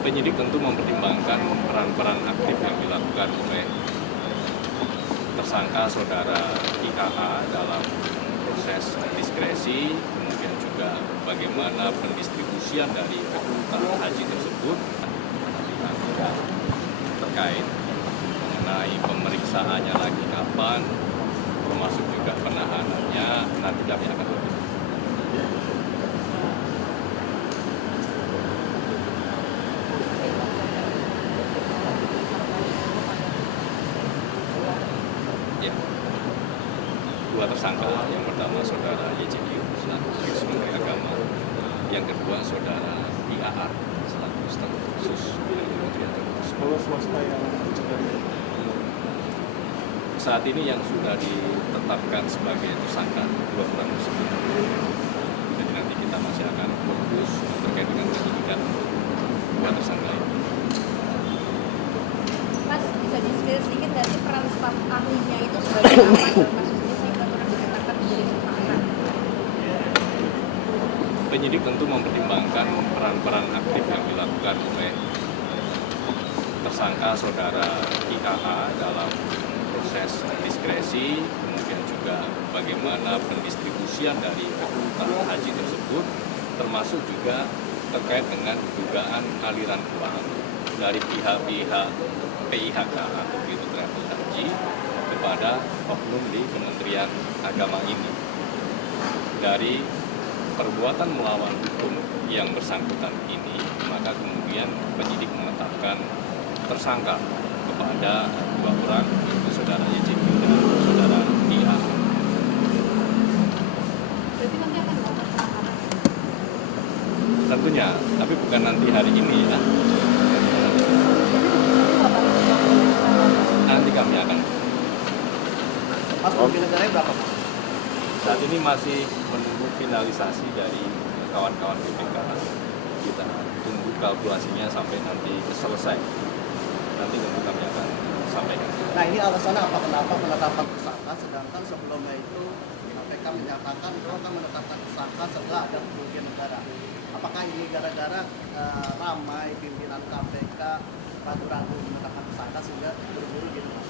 Penyidik tentu mempertimbangkan peran-peran aktif yang dilakukan oleh tersangka saudara IAA dalam proses diskresi, kemudian juga bagaimana pendistribusian dari kuota haji tersebut terkait mengenai pemeriksaannya lagi kapan, termasuk juga penahanannya, nanti kami akan lakukan. Ya, dua tersangka, yang pertama saudara YCU selaku Menteri Agama, yang kedua saudara IAA selaku staf khusus dari Kementerian Agama. Kalau swasta yang mencegahnya? Saat ini yang sudah ditetapkan sebagai tersangka dua orang tersebut. Jadi nanti kita masih akan fokus terkait dengan penyidikan dua tersangka ini. Mas, bisa di-share sedikit nggak sih peran staf ahlinya itu sebagai apa dalam kasus ini sehingga kemudian ditetapkan menjadi tersangka? Penyidik tentu mempertimbangkan peran-peran aktif yang dilakukan oleh tersangka saudara IAA dalam proses diskresi, kemudian juga bagaimana pendistribusian dari kuota haji tersebut, termasuk juga terkait dengan dugaan aliran uang dari pihak-pihak PIHK atau Biro Travel Haji kepada oknum di Kementerian Agama ini. Dari perbuatan melawan hukum yang bersangkutan ini, maka kemudian penyidik menetapkan tersangka kepada dua orang, yaitu saudara YCQ dan saudara IA. Berarti nanti akan dilakukan penangkapan? Tentunya, tapi bukan nanti hari ini ya. Nanti kami akan. Mas, kerugian negaranya berapa? Saat ini masih menunggu finalisasi dari kawan-kawan BPK. Kita tunggu kalkulasinya sampai nanti selesai. Nanti tentu kami akan sampaikan. Nah, ini alasannya apa? Kenapa penetapan tersangka, sedangkan sebelumnya itu KPK menyatakan bahwa akan menetapkan tersangka setelah ada kerugian negara. Apakah ini gara-gara ramai pimpinan KPK ragu-ragu menetapkan tersangka sehingga buru-buru gitu, Mas?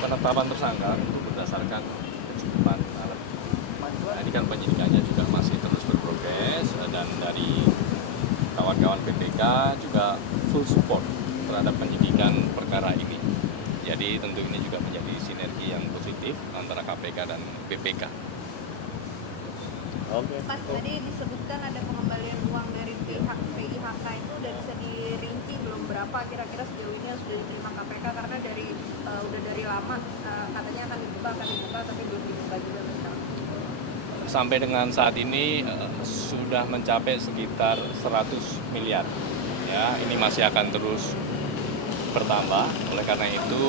Penetapan tersangka itu berdasarkan kecukupan alat. Nah, ini kan penyidikannya juga masih terus berprogres dan dari kawan-kawan BPK juga full support terhadap penyidikan perkara ini. Jadi tentu ini juga menjadi sinergi yang positif antara KPK dan BPK. Oke. Mas, tadi disebutkan ada pengembalian uang dari pihak PIHK itu udah bisa dirinci belum berapa kira-kira sejauh ini yang sudah diterima KPK karena udah dari lama katanya akan dibuka tapi belum dibuka juga sekarang. Sampai dengan saat ini sudah mencapai sekitar 100 miliar. Ya, ini masih akan terus bertambah. Oleh karena itu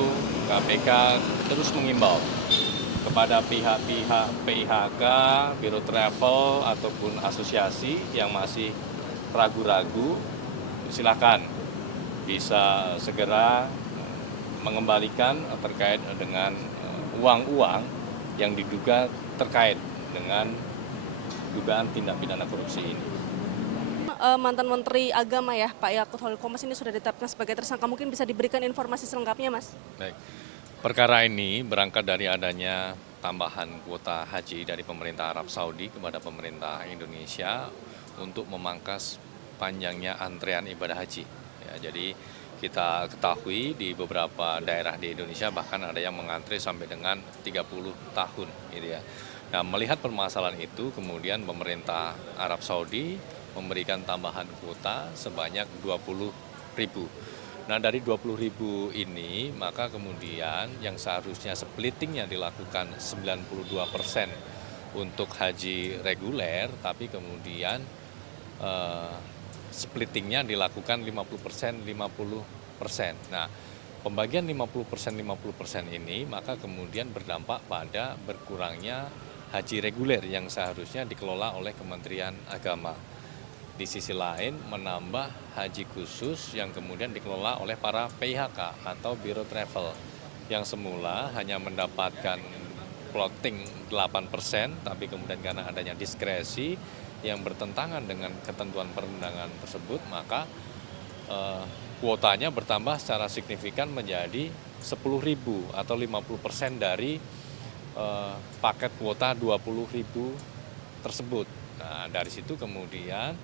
KPK terus mengimbau kepada pihak-pihak PIHK, Biro Travel ataupun asosiasi yang masih ragu-ragu, silakan bisa segera mengembalikan terkait dengan uang-uang yang diduga terkait dengan dugaan tindak pidana korupsi ini. Mantan Menteri Agama ya Pak Yakut Khalil Qomas ini sudah ditetapkan sebagai tersangka, mungkin bisa diberikan informasi selengkapnya, Mas? Baik. Perkara ini berangkat dari adanya tambahan kuota haji dari pemerintah Arab Saudi kepada pemerintah Indonesia untuk memangkas panjangnya antrean ibadah haji. Ya, jadi kita ketahui di beberapa daerah di Indonesia bahkan ada yang mengantre sampai dengan 30 tahun gitu ya. Nah, melihat permasalahan itu kemudian pemerintah Arab Saudi memberikan tambahan kuota sebanyak 20.000. Nah, dari 20.000 ini maka kemudian yang seharusnya splittingnya dilakukan 92% untuk haji reguler, tapi kemudian splittingnya dilakukan 50%, 50%. Nah, pembagian 50% ini maka kemudian berdampak pada berkurangnya haji reguler yang seharusnya dikelola oleh Kementerian Agama. Di sisi lain menambah haji khusus yang kemudian dikelola oleh para PIHK atau Biro Travel yang semula hanya mendapatkan plotting 8%, tapi kemudian karena adanya diskresi yang bertentangan dengan ketentuan perundangan tersebut, maka kuotanya bertambah secara signifikan menjadi 10.000 atau 50% dari paket kuota 20.000 tersebut. Nah, dari situ kemudian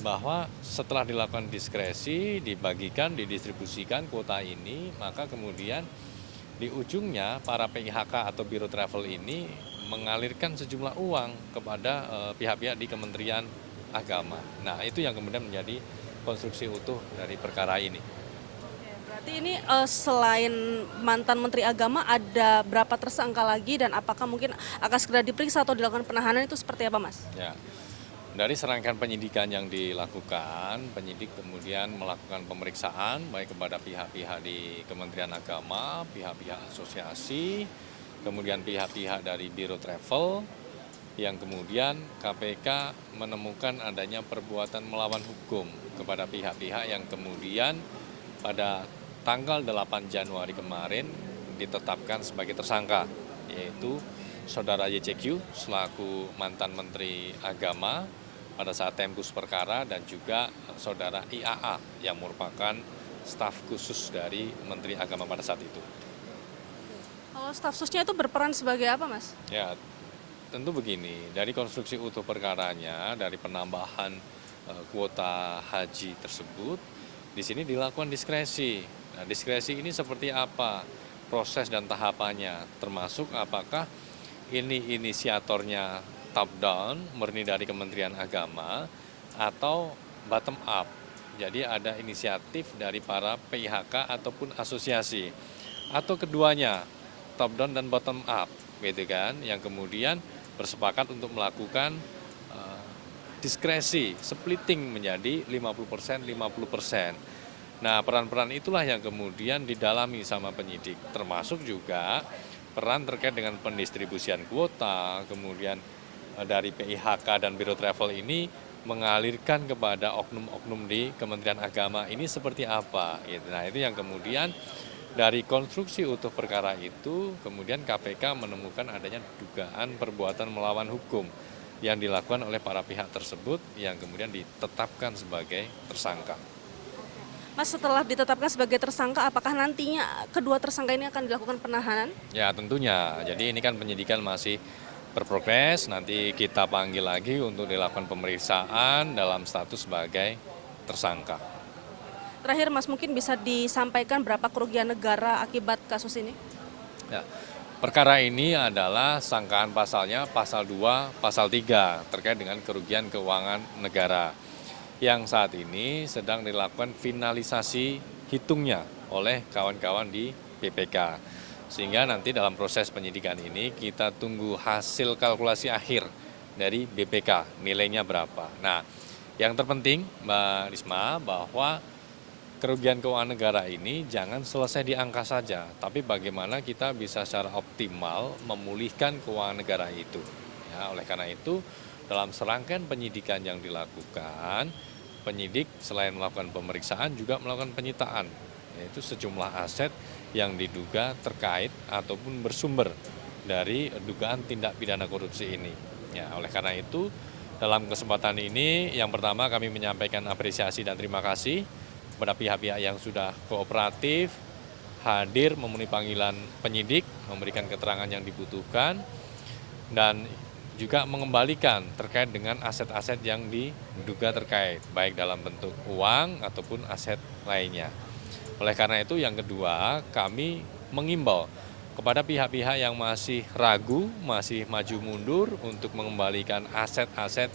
bahwa setelah dilakukan diskresi, dibagikan, didistribusikan kuota ini, maka kemudian di ujungnya para PIHK atau Biro Travel ini mengalirkan sejumlah uang kepada pihak-pihak di Kementerian Agama. Nah, itu yang kemudian menjadi konstruksi utuh dari perkara ini. Berarti ini selain mantan Menteri Agama ada berapa tersangka lagi dan apakah mungkin akan segera diperiksa atau dilakukan penahanan itu seperti apa, Mas? Ya, dari serangkaian penyidikan yang dilakukan, penyidik kemudian melakukan pemeriksaan baik kepada pihak-pihak di Kementerian Agama, pihak-pihak asosiasi, kemudian pihak-pihak dari Biro Travel, yang kemudian KPK menemukan adanya perbuatan melawan hukum kepada pihak-pihak yang kemudian pada tanggal 8 Januari kemarin ditetapkan sebagai tersangka, yaitu Saudara YCQ selaku mantan Menteri Agama pada saat tempus perkara dan juga Saudara IAA yang merupakan staf khusus dari Menteri Agama pada saat itu. Kalau staf khususnya itu berperan sebagai apa, Mas? Ya, tentu begini, dari konstruksi utuh perkaranya, dari penambahan kuota haji tersebut, di sini dilakukan diskresi. Nah, diskresi ini seperti apa proses dan tahapannya, termasuk apakah ini inisiatornya top down, murni dari Kementerian Agama, atau bottom up. Jadi ada inisiatif dari para PIHK ataupun asosiasi, atau keduanya, top down dan bottom up, gitu kan, yang kemudian bersepakat untuk melakukan diskresi, splitting menjadi 50%, 50%. Nah, peran-peran itulah yang kemudian didalami sama penyidik, termasuk juga peran terkait dengan pendistribusian kuota, kemudian dari PIHK dan Biro Travel ini mengalirkan kepada oknum-oknum di Kementerian Agama ini seperti apa. Nah, itu yang kemudian dari konstruksi utuh perkara itu, kemudian KPK menemukan adanya dugaan perbuatan melawan hukum yang dilakukan oleh para pihak tersebut yang kemudian ditetapkan sebagai tersangka. Mas, setelah ditetapkan sebagai tersangka, apakah nantinya kedua tersangka ini akan dilakukan penahanan? Ya, tentunya. Jadi ini kan penyidikan masih berprogres, nanti kita panggil lagi untuk dilakukan pemeriksaan dalam status sebagai tersangka. Terakhir, Mas, mungkin bisa disampaikan berapa kerugian negara akibat kasus ini? Ya, perkara ini adalah sangkaan pasalnya pasal 2, pasal 3 terkait dengan kerugian keuangan negara yang saat ini sedang dilakukan finalisasi hitungnya oleh kawan-kawan di BPK. Sehingga nanti dalam proses penyidikan ini kita tunggu hasil kalkulasi akhir dari BPK, nilainya berapa. Nah, yang terpenting Mbak Risma bahwa kerugian keuangan negara ini jangan selesai di angka saja, tapi bagaimana kita bisa secara optimal memulihkan keuangan negara itu. Ya, oleh karena itu, dalam serangkaian penyidikan yang dilakukan, penyidik selain melakukan pemeriksaan juga melakukan penyitaan, yaitu sejumlah aset yang diduga terkait ataupun bersumber dari dugaan tindak pidana korupsi ini. Ya, oleh karena itu, dalam kesempatan ini, yang pertama kami menyampaikan apresiasi dan terima kasih kepada pihak-pihak yang sudah kooperatif, hadir memenuhi panggilan penyidik, memberikan keterangan yang dibutuhkan, dan juga mengembalikan terkait dengan aset-aset yang diduga terkait, baik dalam bentuk uang ataupun aset lainnya. Oleh karena itu, yang kedua, kami mengimbau kepada pihak-pihak yang masih ragu, masih maju mundur untuk mengembalikan aset-aset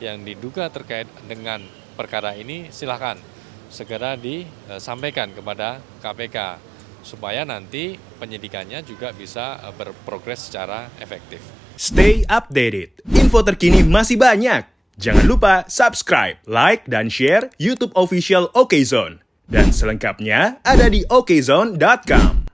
yang diduga terkait dengan perkara ini, silakan segera disampaikan kepada KPK supaya nanti penyidikannya juga bisa berprogres secara efektif. Stay updated. Info terkini masih banyak. Jangan lupa subscribe, like, dan share YouTube official OKZone. Dan selengkapnya ada di okezone.com.